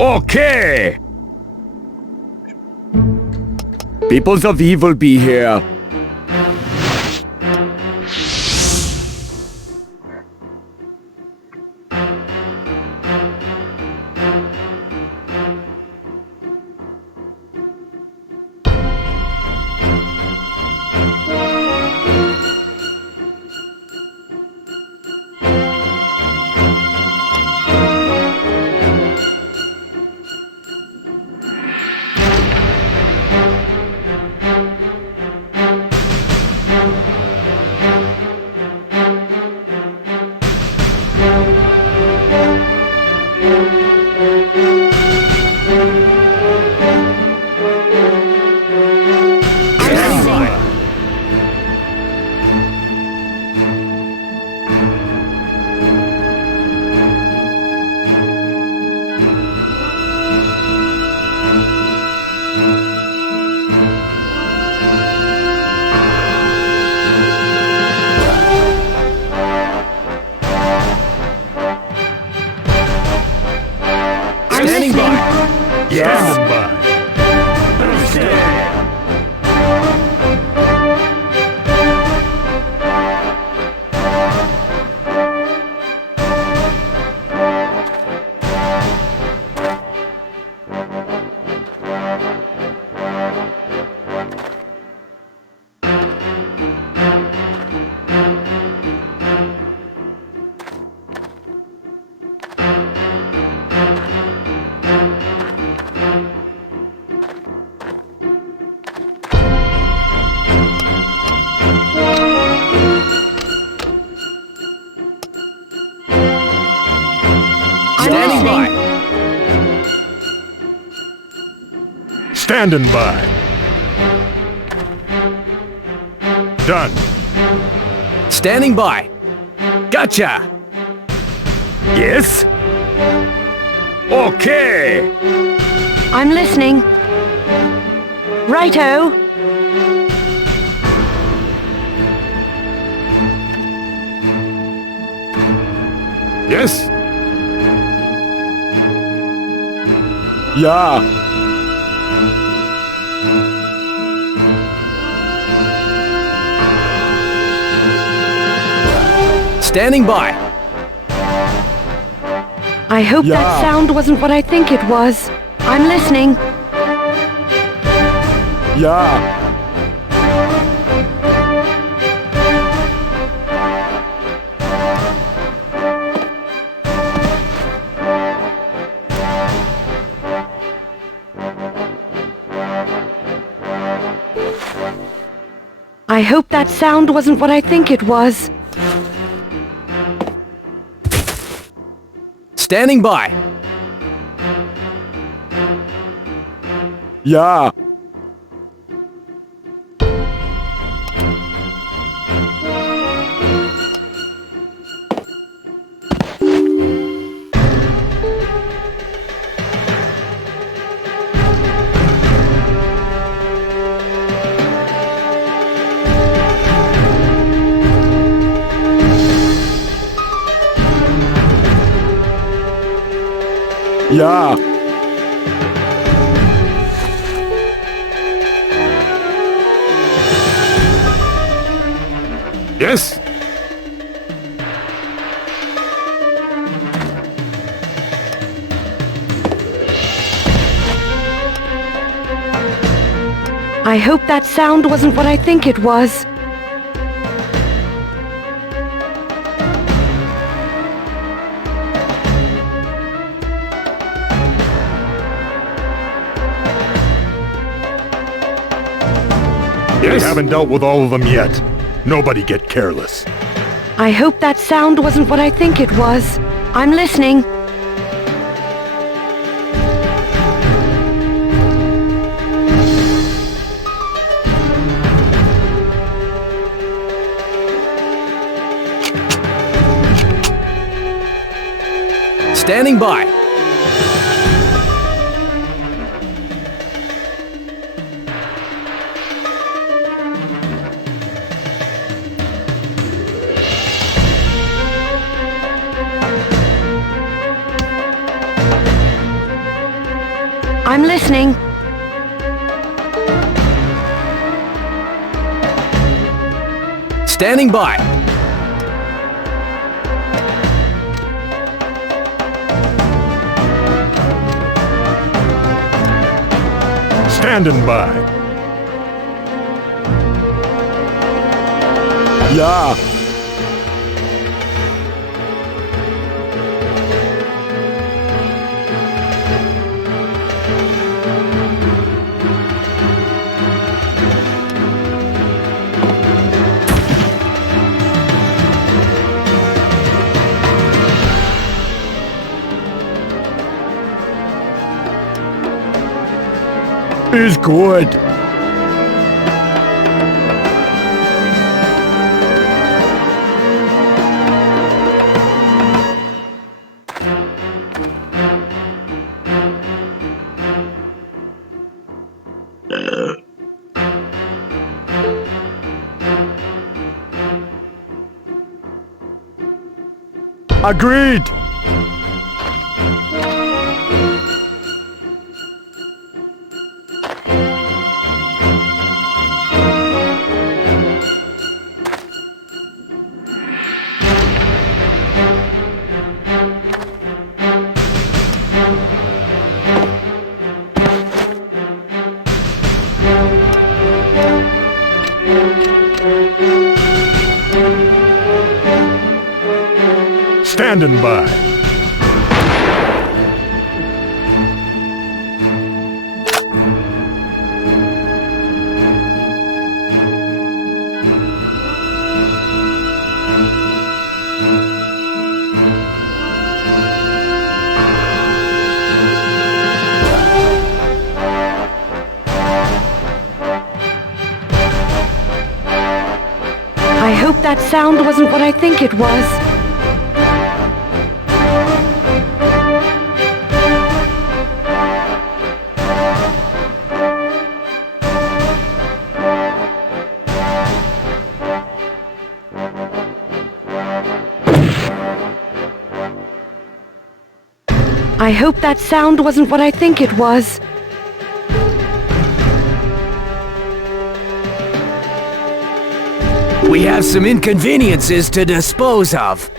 Okay! Peoples of evil be here. Standing by. Yeah. Standing by. Standing by. Standing by. Done. Standing by. Gotcha. Yes? Okay. I'm listening. Righto. Yes? Yeah. Standing by. I hope Yeah. that sound wasn't what I think it was. I'm listening. Yeah. I hope that sound wasn't what I think it was. Standing by. Yeah. Yeah. Yes? I hope that sound wasn't what I think it was. We haven't dealt with all of them yet. Nobody get careless. I hope that sound wasn't what I think it was. I'm listening. Standing by. I'm listening. Standing by. Standing by. Yeah. Is good. Agreed. Standing by. I hope that sound wasn't what I think it was. I hope that sound wasn't what I think it was. We have some inconveniences to dispose of.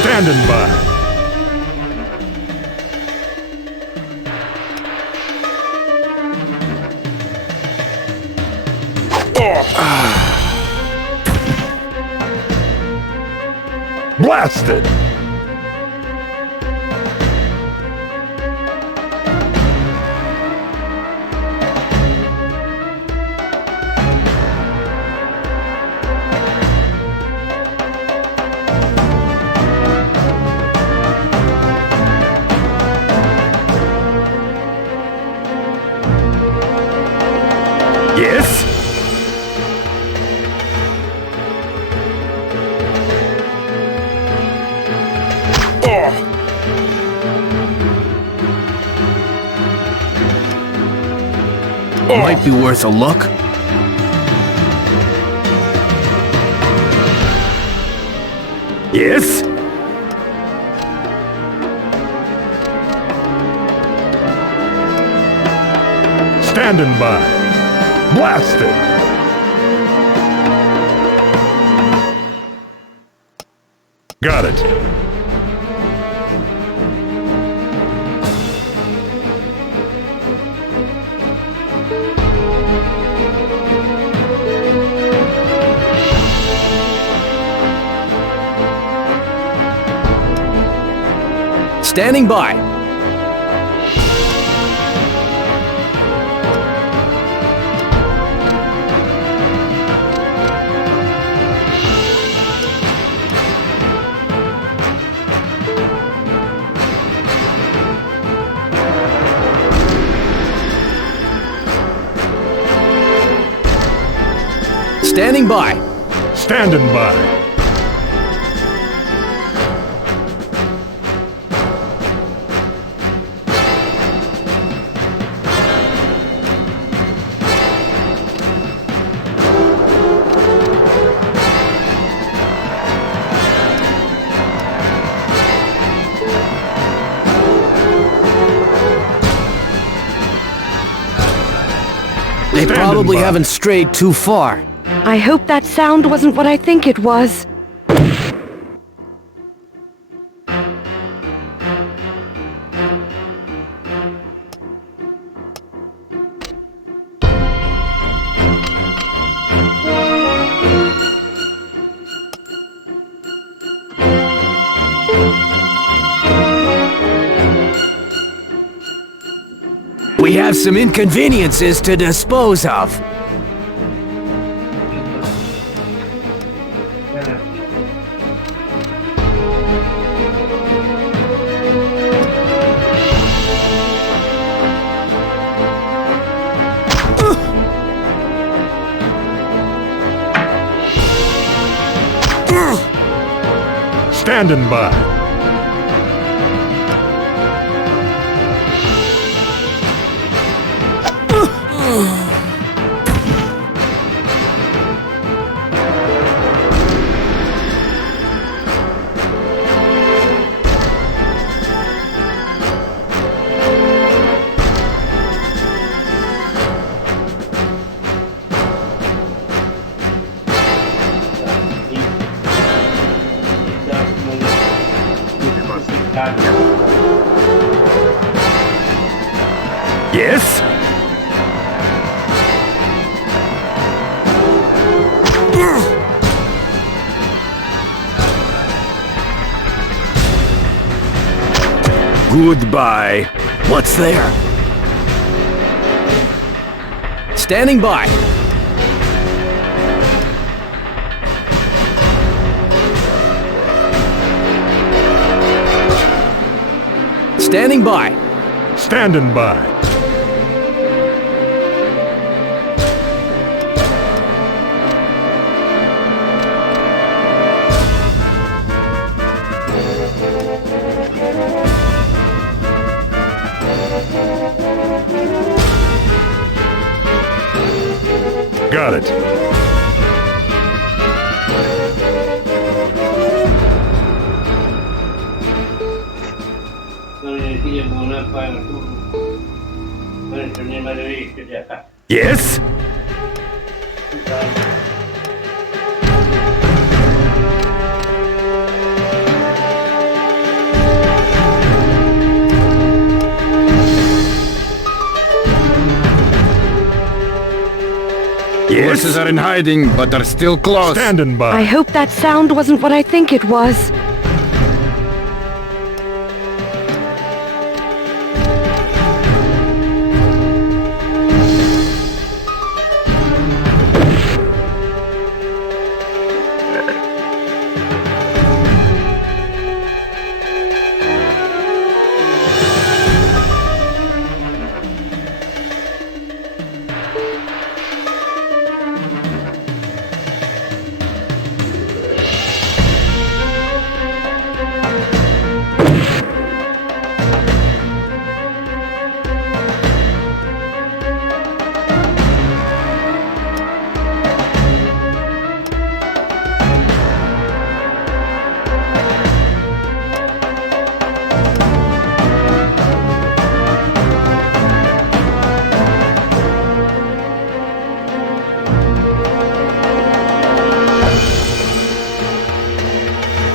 Standing by. Blasted! Yes? Might be worth a look. Yes? Standing by. Blasted! Got it. Standing by. Standing by. Standing by. probably by. haven't strayed too far. I hope that sound wasn't what I think it was. We have some inconveniences to dispose of. Standing by. Yes? Goodbye. What's there? Standing by. Standing by. Standing by. Got it. Yes? Forces are in hiding, but are still close. Standing by. I hope that sound wasn't what I think it was.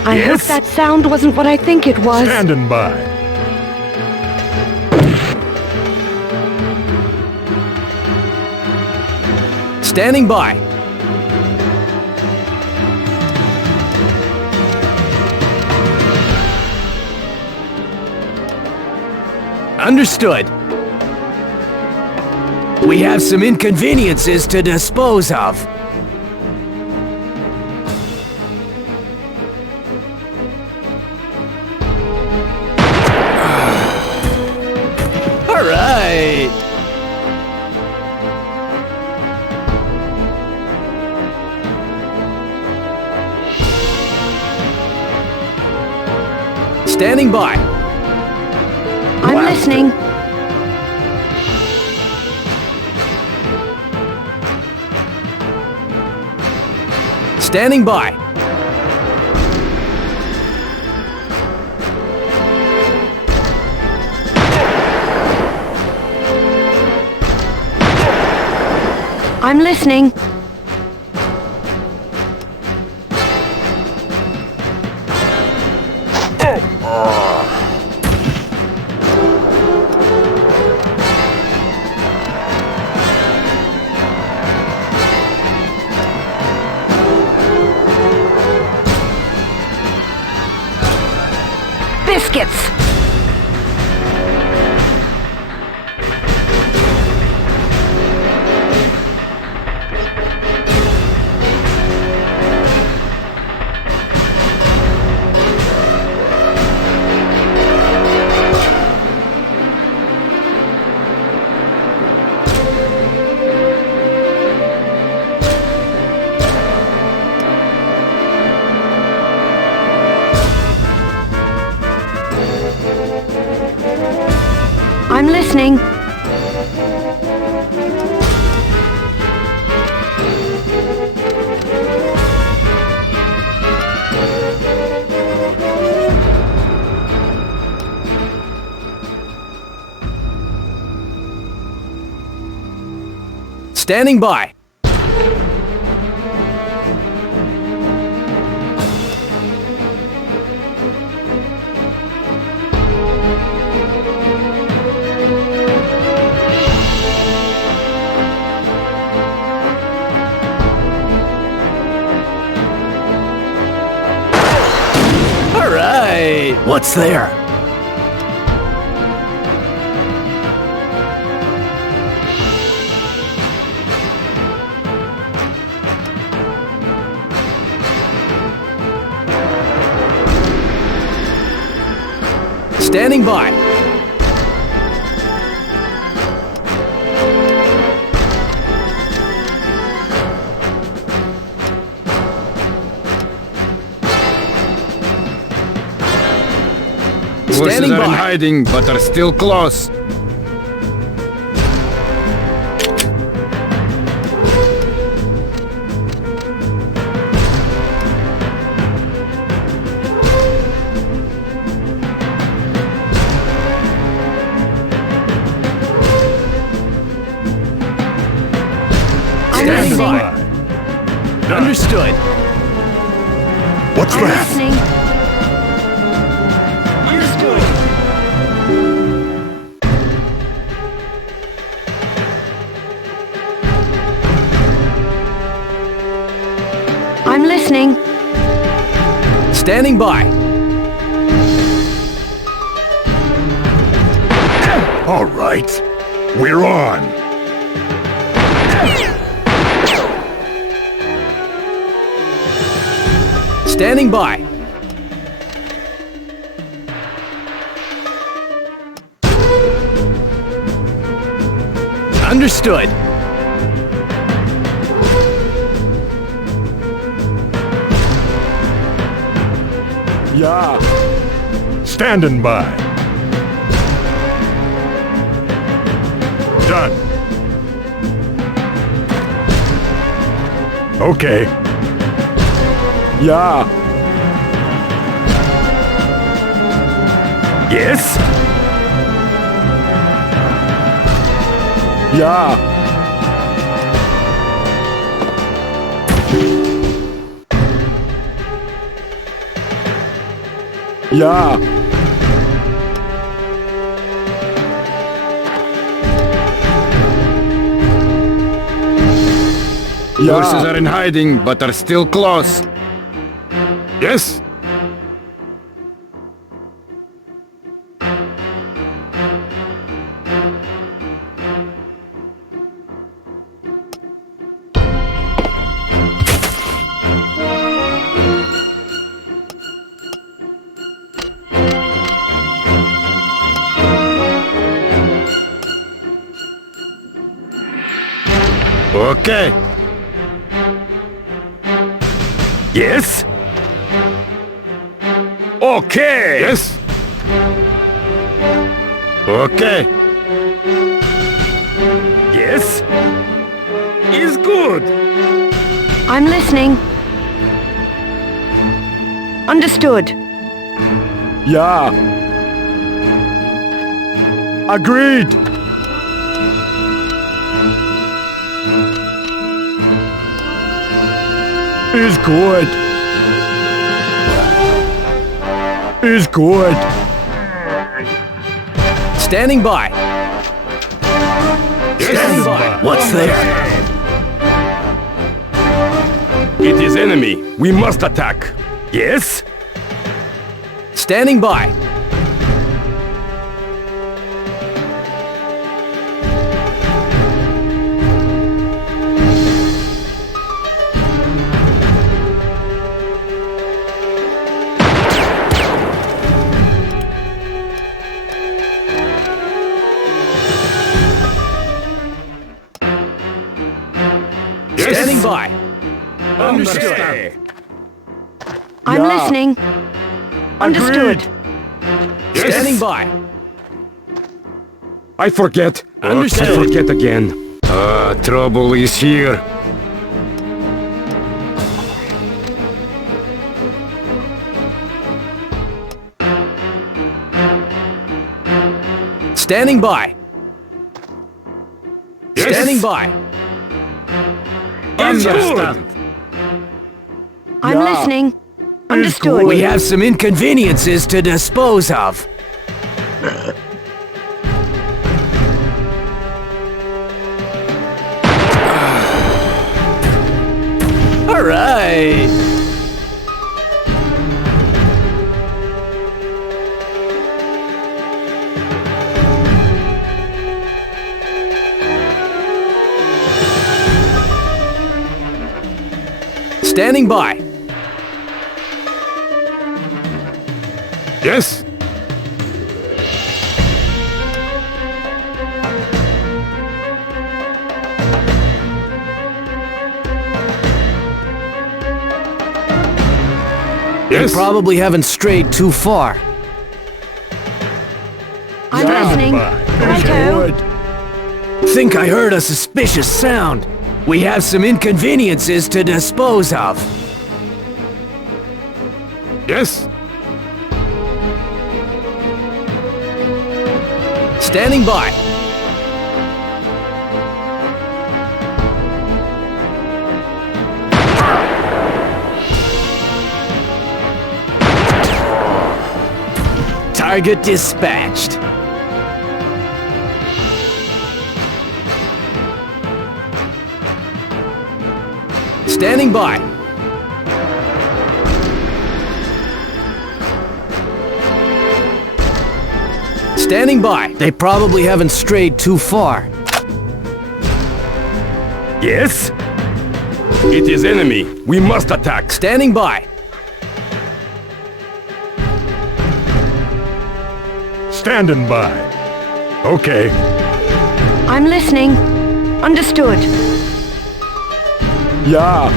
I hope that sound wasn't what I think it was. Standing by. Standing by. Understood. We have some inconveniences to dispose of. All right. Standing by. I'm listening. Standing by. I'm listening. Biscuits! I'm listening. Standing by. All right. What's there? Standing by. Forces Standing are in by. hiding, but are still close. I'm Standing listening. by. Understood. What's I'm that? listening. I'm listening. Standing by. All right. We're on. Standing by. Understood. Yeah. Standing by. Done. Okay. Yeah. Yes? Yeah. Yeah. Forces are in hiding, but are still close. Yes? Okay. Yes? Okay. Yes. Okay. Yes? Is good. I'm listening. Understood. Yeah. Agreed. Is good. Is good. Standing by. Standing by. What's there? It is enemy. We must attack. Yes? Standing by. Standing by. Understood. I'm listening. Understood. Yes. Standing by. I forget. Understood. I forget again. Trouble is here. Standing by. Yes. Standing by. Understand. I'm listening. Understood. We have some inconveniences to dispose of. All right. Standing by. Yes? You probably haven't strayed too far. I'm listening. Righto. Think I heard a suspicious sound. We have some inconveniences to dispose of. Yes? Standing by. Target dispatched. Standing by. Standing by. They probably haven't strayed too far. Yes? It is enemy. We must attack. Standing by. Standing by. Okay. I'm listening. Understood. Yeah.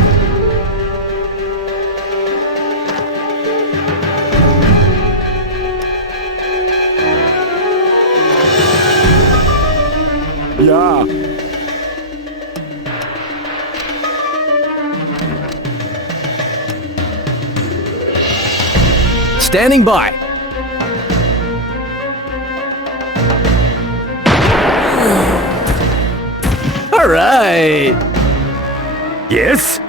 Yeah. Standing by. All right. Yes?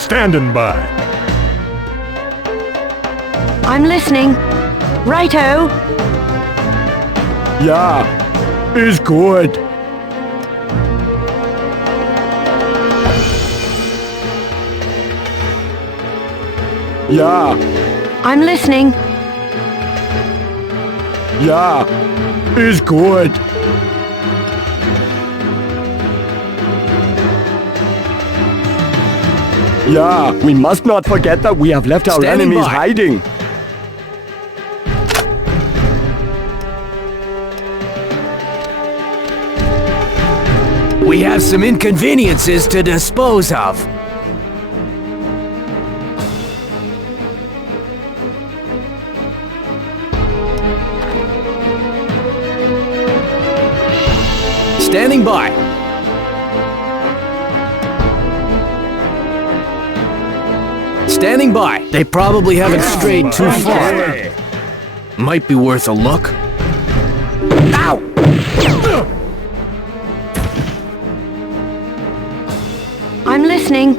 Standing by. I'm listening. Righto. Yeah. Is good. Yeah. I'm listening. Yeah. Is good. Yeah, we must not forget that we have left our Standing enemies by. hiding. We have some inconveniences to dispose of. Standing by. Standing by. They probably haven't strayed too far. Might be worth a look. Ow! listening.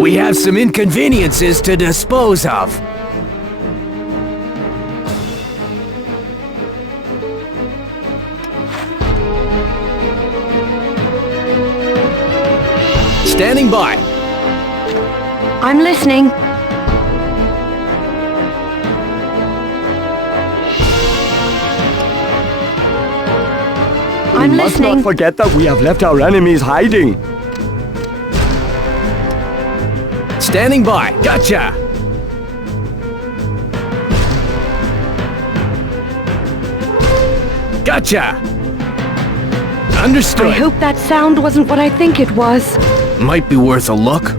We have some inconveniences to dispose of. Standing by. I'm listening. I'm We must listening. not forget that we have left our enemies hiding. Standing by. Gotcha! Gotcha! Understood. I hope that sound wasn't what I think it was. Might be worth a look.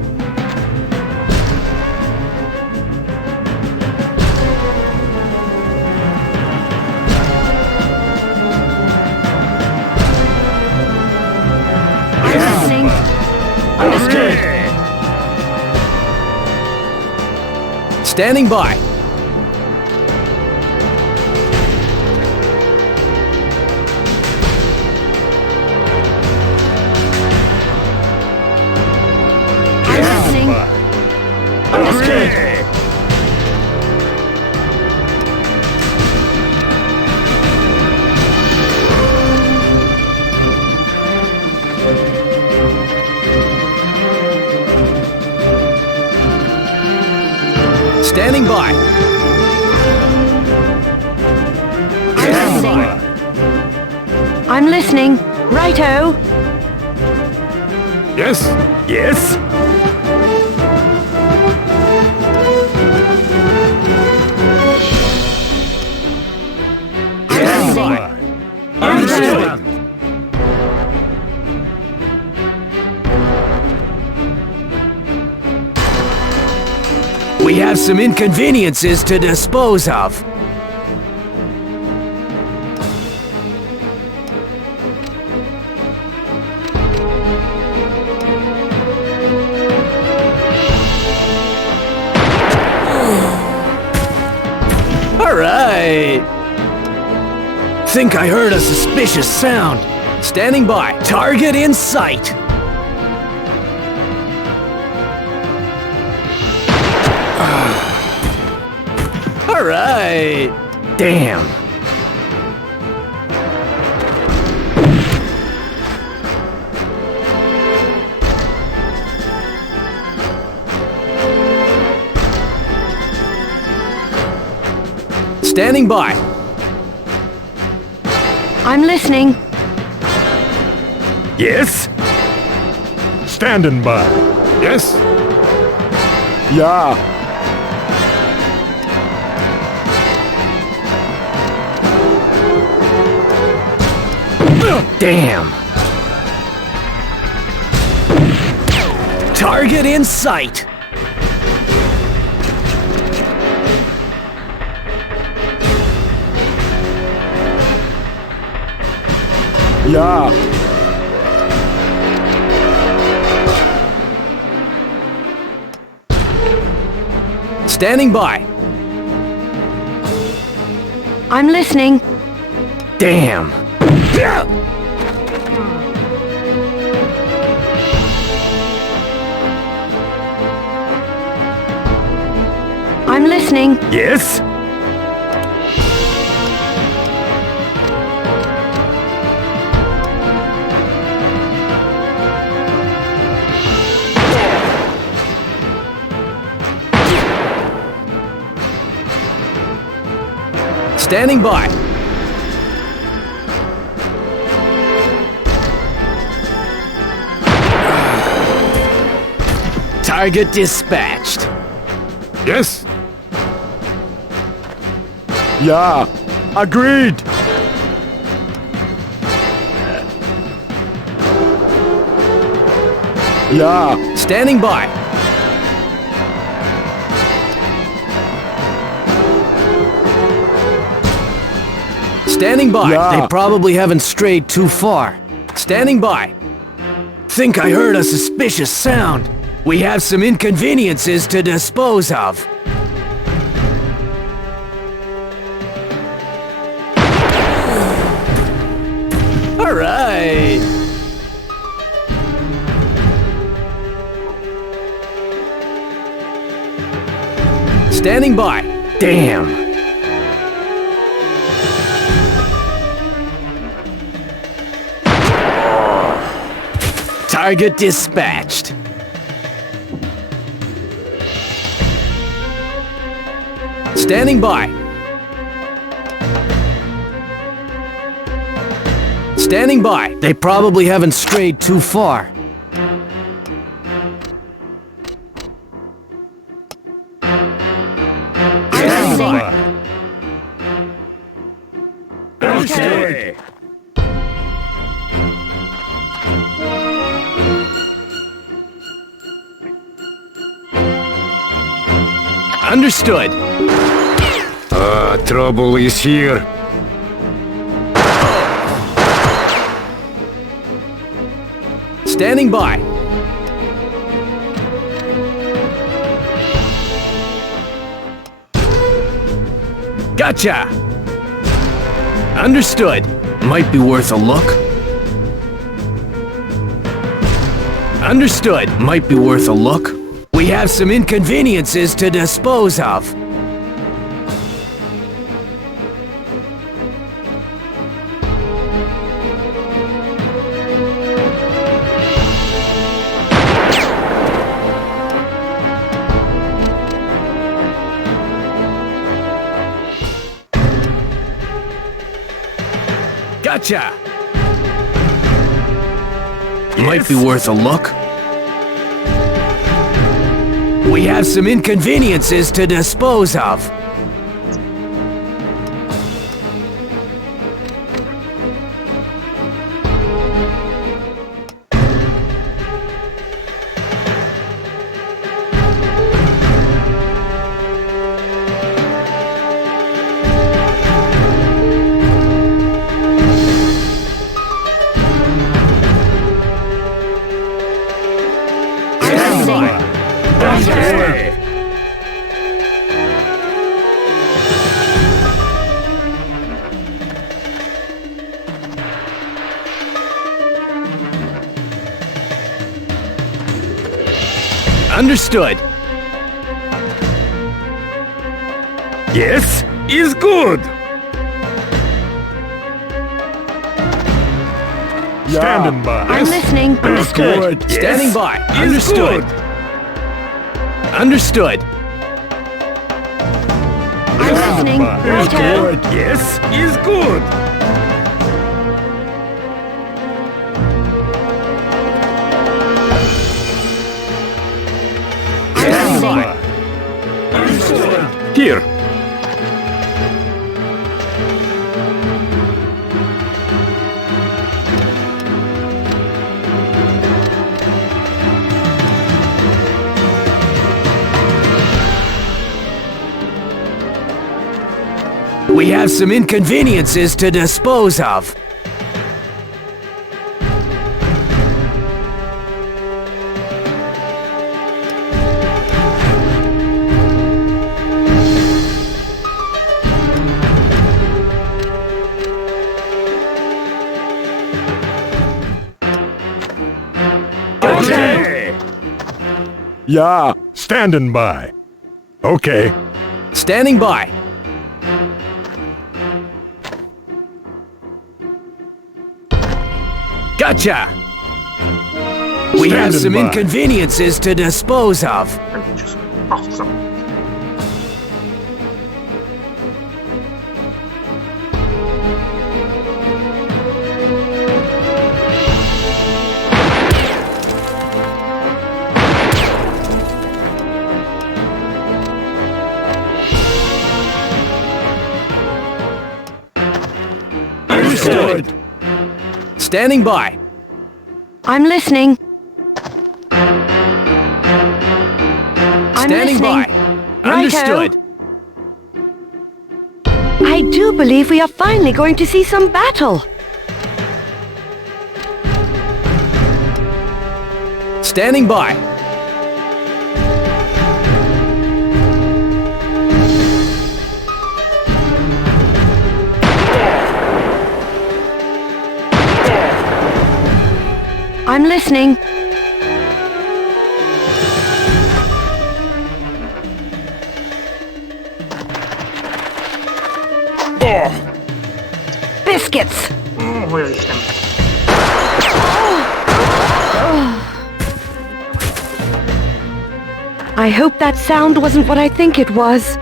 I'm listening. Understood. Standing by. I'm listening. Understood. Standing by. I'm listening. Righto. Yes? Yes? Standing by. Understood. We have some inconveniences to dispose of. All right. Think I heard a suspicious sound. Standing by. Target in sight. All right. Damn. Standing by. I'm listening. Yes? Standing by. Yes? Ja. Damn. Target in sight. Ja. Standing by. I'm listening. Damn. I'm listening. Yes? Standing by. Target dispatched. Yes? Ja. Agreed. Ja. Standing by. Standing by. Yeah. They probably haven't strayed too far. Standing by. Think I heard a suspicious sound. We have some inconveniences to dispose of. Standing by. Damn. Target dispatched. Standing by. Standing by. They probably haven't strayed too far. Stand listening. by. Okay. Understood. Trouble is here. Standing by. Gotcha! Understood. Might be worth a look. Understood. Might be worth a look. We have some inconveniences to dispose of. Gotcha! Might be worth a look. We have some inconveniences to dispose of. Okay. Understood. Yes, is good. Standing by. I'm listening. Understood. Good. Standing Yes, by. is Understood. good. Understood. I'm listening. by. Righto. Good. Yes, is good. I'm Standing listening. by. Here. We have some inconveniences to dispose of. Okay. Yeah. Standing by. Okay. Standing by. Gotcha! We have Standing some by. inconveniences to dispose of. Understood. Standing by. I'm listening. I'm Standing listening. by. Understood. I do believe we are finally going to see some battle. Standing by. I'm listening. Biscuits! Wisdom. I hope that sound wasn't what I think it was.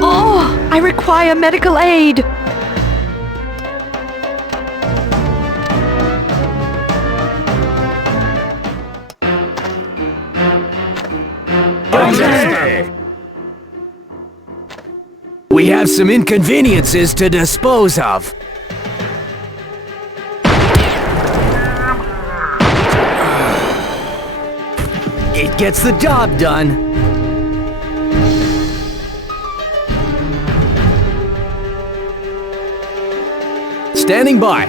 Oh, I require medical aid. We have some inconveniences to dispose of. It gets the job done. Standing by.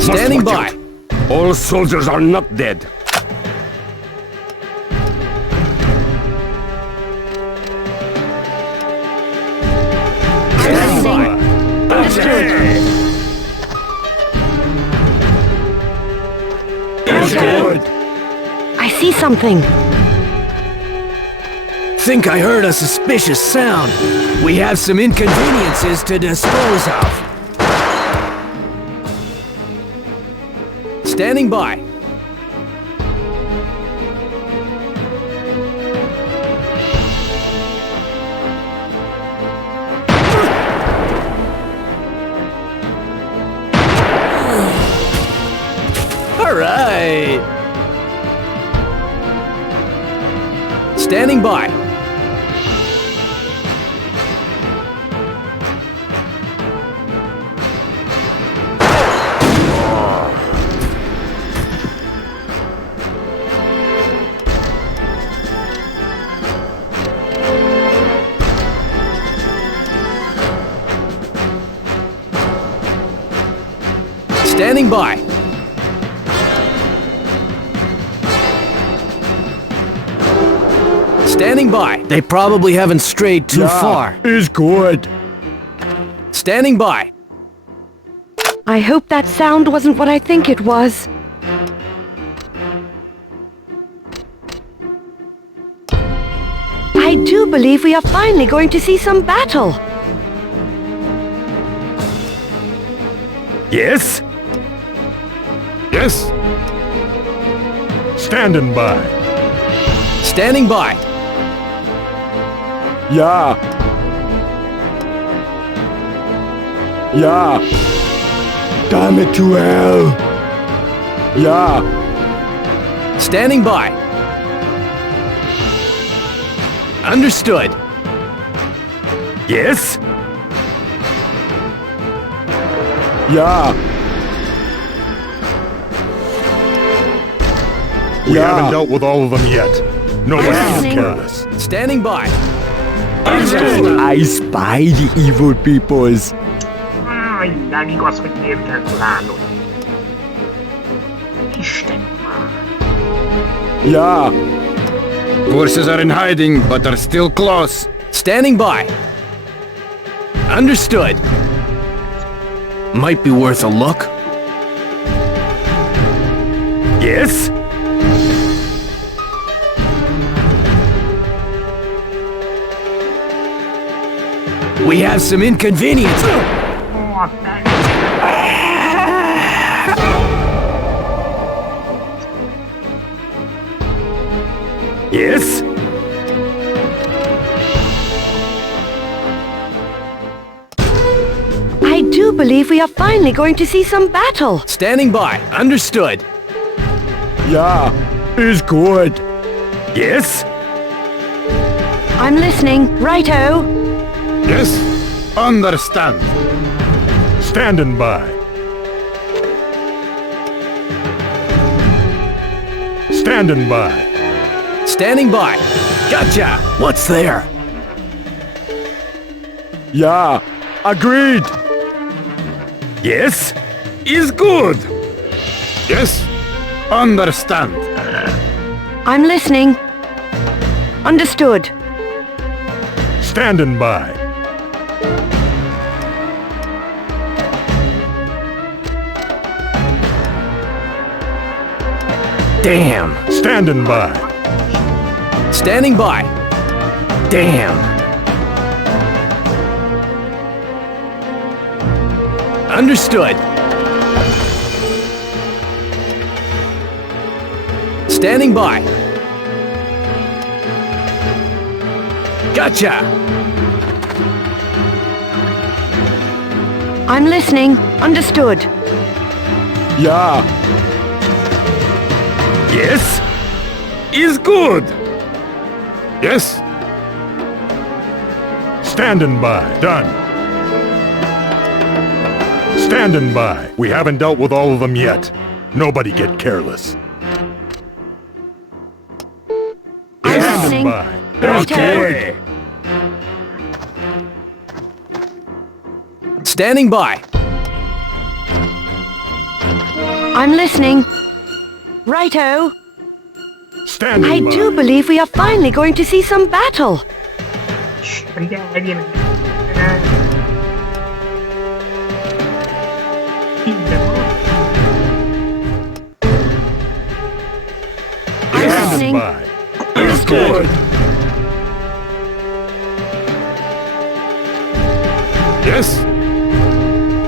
Standing by. All soldiers are not dead. Standing by. I see something. Think I heard a suspicious sound. We have some inconveniences to dispose of. Standing by. All right. Standing by. Standing by. Standing by. They probably haven't strayed too far. Is good. Standing by. I hope that sound wasn't what I think it was. I do believe we are finally going to see some battle. Yes? Yes? Standing by. Standing by. Ja. Ja. Damn it to hell. Ja. Standing by. Understood. Yes? Ja. We Yeah. haven't dealt with all of them yet. Nobody Yeah. get careless. Standing by. I spy the evil peoples. Aj, de igaz, hogy miért kell találnod. Isten már. Ja. Forces are in hiding, but are still close. Standing by. Understood. Might be worth a look. Yes? We have some inconvenience. Ó, te... Yes? I do believe we are finally going to see some battle. Standing by. Understood. Ja. Is good. Yes? I'm listening. Righto. Yes? Understand. Standing by. Standing by. Standing by. Gotcha. What's there? Ja. Agreed. Yes? Is good. Yes? Understand. I'm listening. Understood. Standing by. Damn. Standing by. Standing by. Damn. Understood. Standing by. Gotcha. I'm listening. Understood. Yeah. Yes? Is good. Yes? Standing by. Done. Standing by. We haven't dealt with all of them yet. Nobody get careless. I'm Standing listening. by. Righto. Standing by. I'm listening. Righto. Standing I by. do believe we are finally going to see some battle. Brigadier. I'm Standing listening. by. Good. Yes?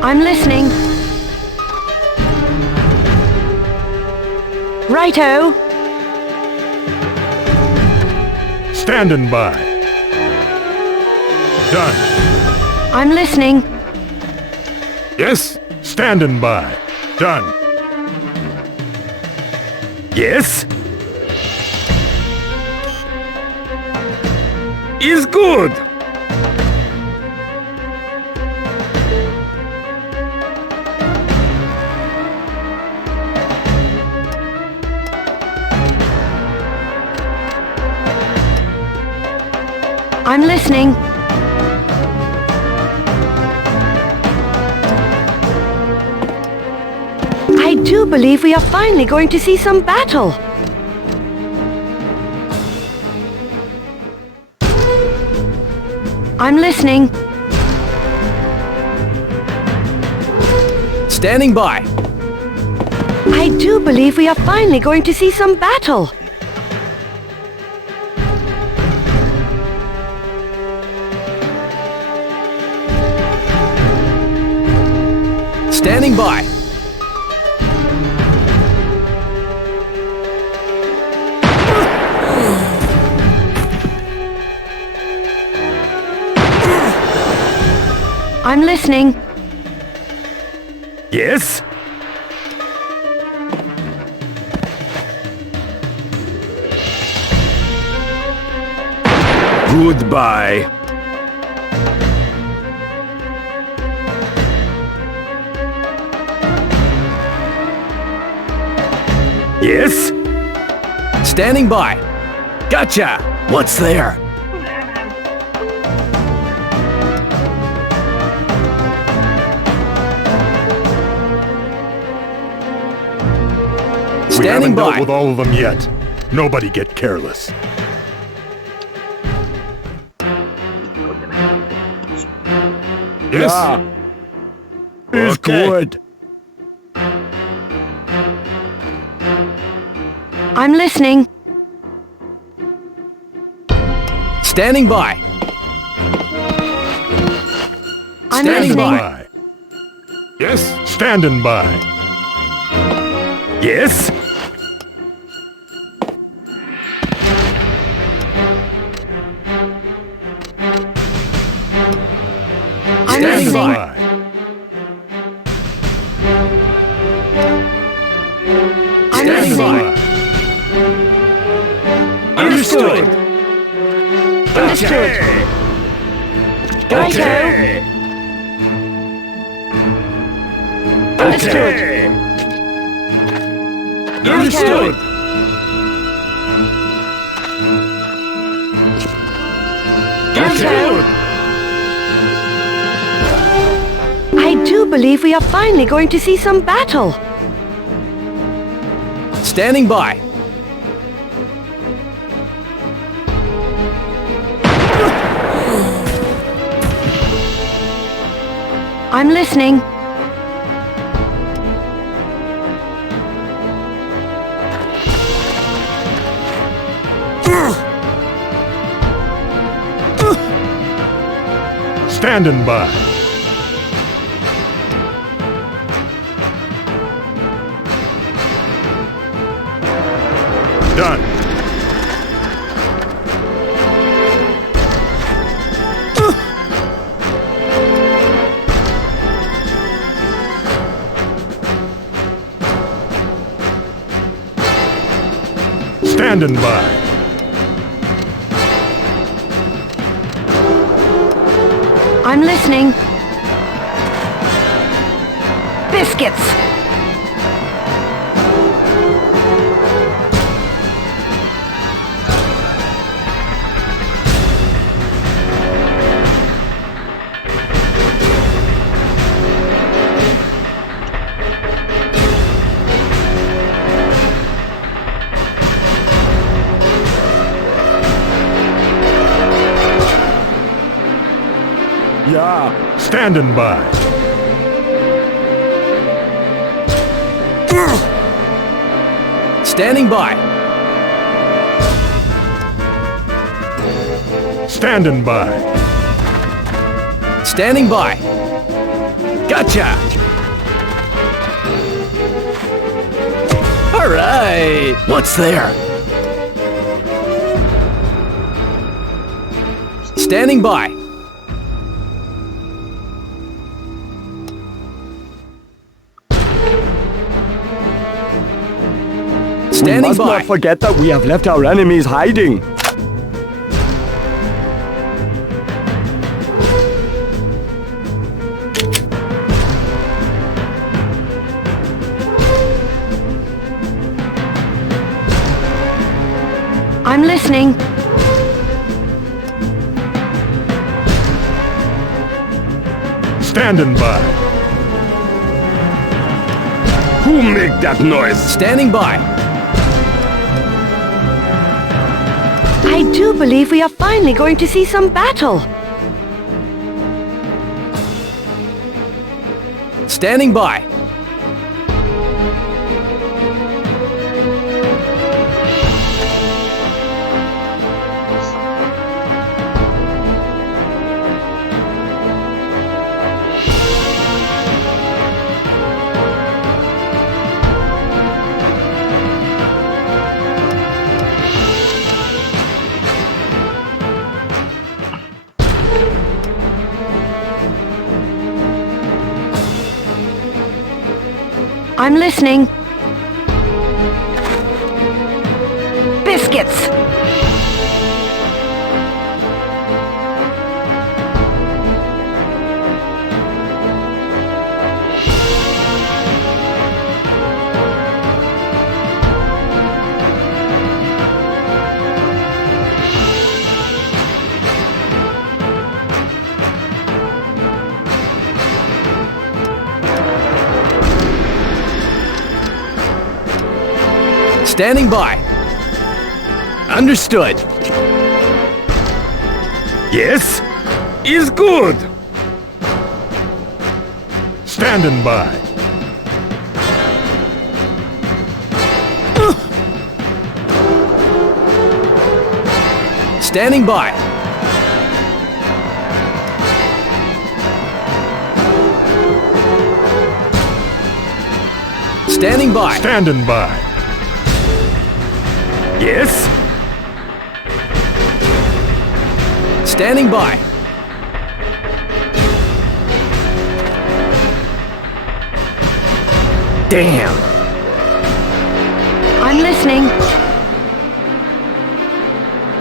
I'm listening. Righto. Standing by. Done. I'm listening. Yes? Standing by. Done. Yes? Is good. I'm listening. I do believe we are finally going to see some battle. I'm listening. Standing by. I do believe we are finally going to see some battle. Standing by. I'm listening. Yes? Goodbye. Yes? Standing by. Gotcha. What's there? We haven't Standing dealt by. with all of them yet. Nobody get careless. Yes? Yeah. Is Okay. good. I'm listening. Standing by. I'm Standing listening. By. Yes? Standing by. Yes? I'm Standing listening. by. I'm Standing listening. by. Understood. Understood. Righto. Understood. Understood. Righto. I do believe we are finally going to see some battle. Standing by. I'm listening. Standing by. Done. Standing by. I'm listening. Biscuits. Yeah. Standing by. Standing by. Standing by. Standing by. Gotcha! All right. What's there? Standing by. We Standing must by. not forget that we have left our enemies hiding. I'm listening. Standing by. Who make that noise? Standing by. I do believe we are finally going to see some battle. Standing by. I'm listening. Biscuits. Standing by. Understood. Yes? Is good. Standing by. Standing by. Standing by. Standing by. Yes? Standing by. Damn. I'm listening.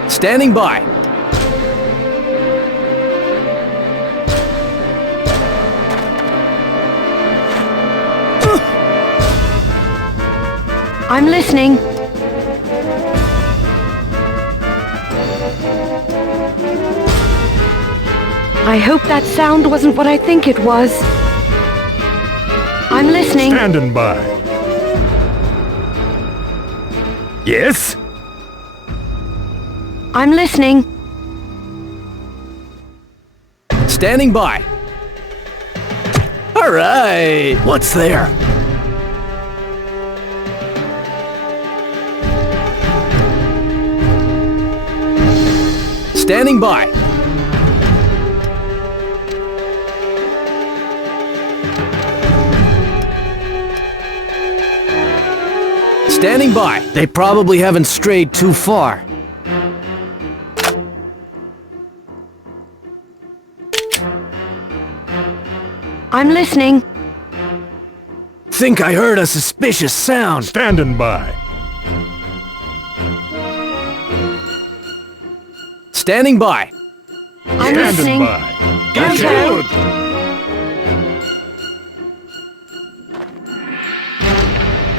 Standing by. I'm listening. I hope that sound wasn't what I think it was. I'm listening. Standing by. Yes? I'm listening. Standing by. All right. What's there? Standing by. Standing by. They probably haven't strayed too far. I'm listening. Think I heard a suspicious sound. Standing by. Standing by. I'm Standing listening. by. Good.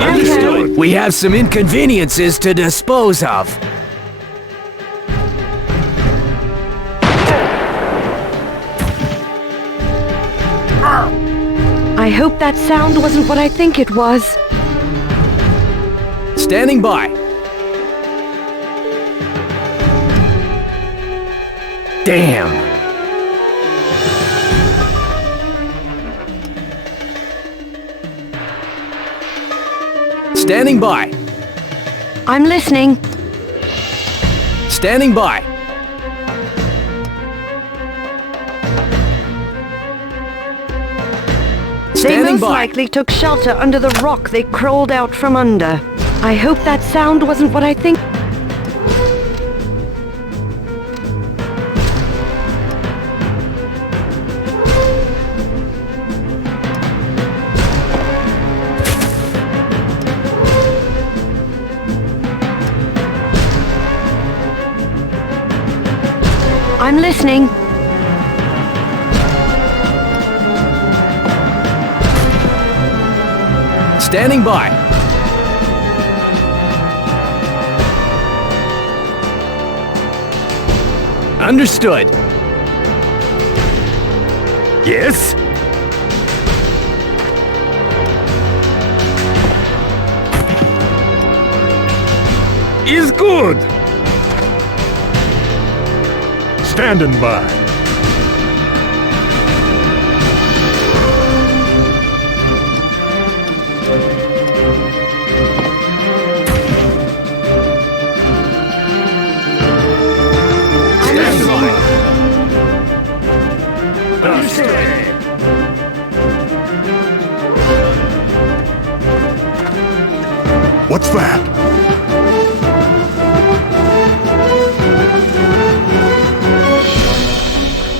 Understood. We have some inconveniences to dispose of. I hope that sound wasn't what I think it was. Standing by. Damn. Standing by. I'm listening. Standing by. They Standing most by. likely took shelter under the rock they crawled out from under. I hope that sound wasn't what I think. I'm listening. Standing by. Understood. Yes? Is good. Standing by. Standing by. What's that?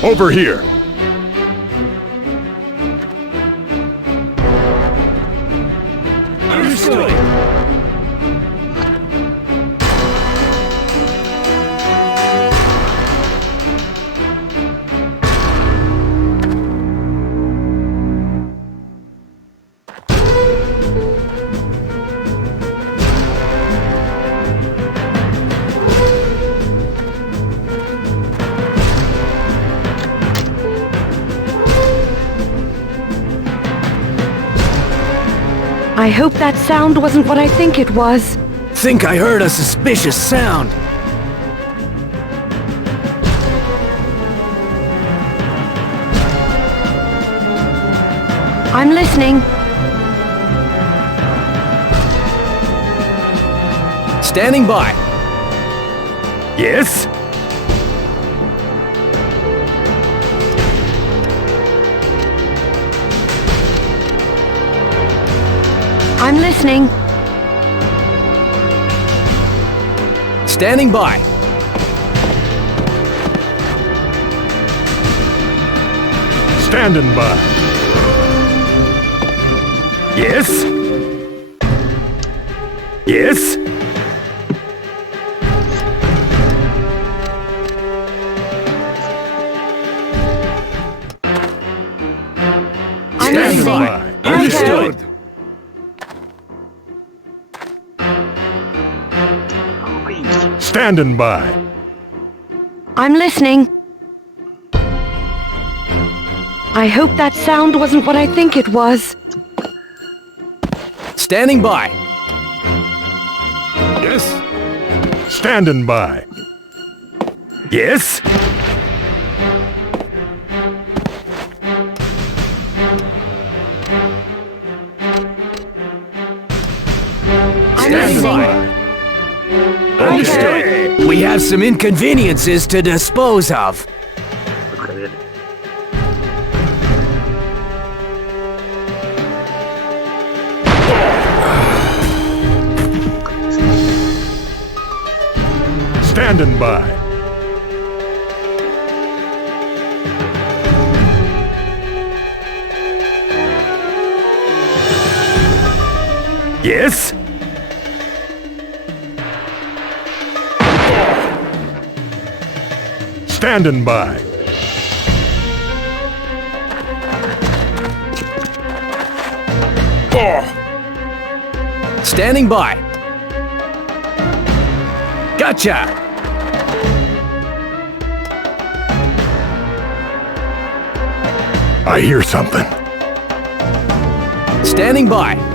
Over here. Understood. I hope that sound wasn't what I think it was. Think I heard a suspicious sound. I'm listening. Standing by. Yes? I'm listening. Standing by. Standing by. Yes? Yes? I'm Standing listening. by. Understood. Standing by. I'm listening. I hope that sound wasn't what I think it was. Standing by. Yes? Standing by. Yes? I'm Standing listening. by. Understood. We have some inconveniences to dispose of. Standing by. Yes? Standing by. Standing by. Gotcha! I hear something. Standing by.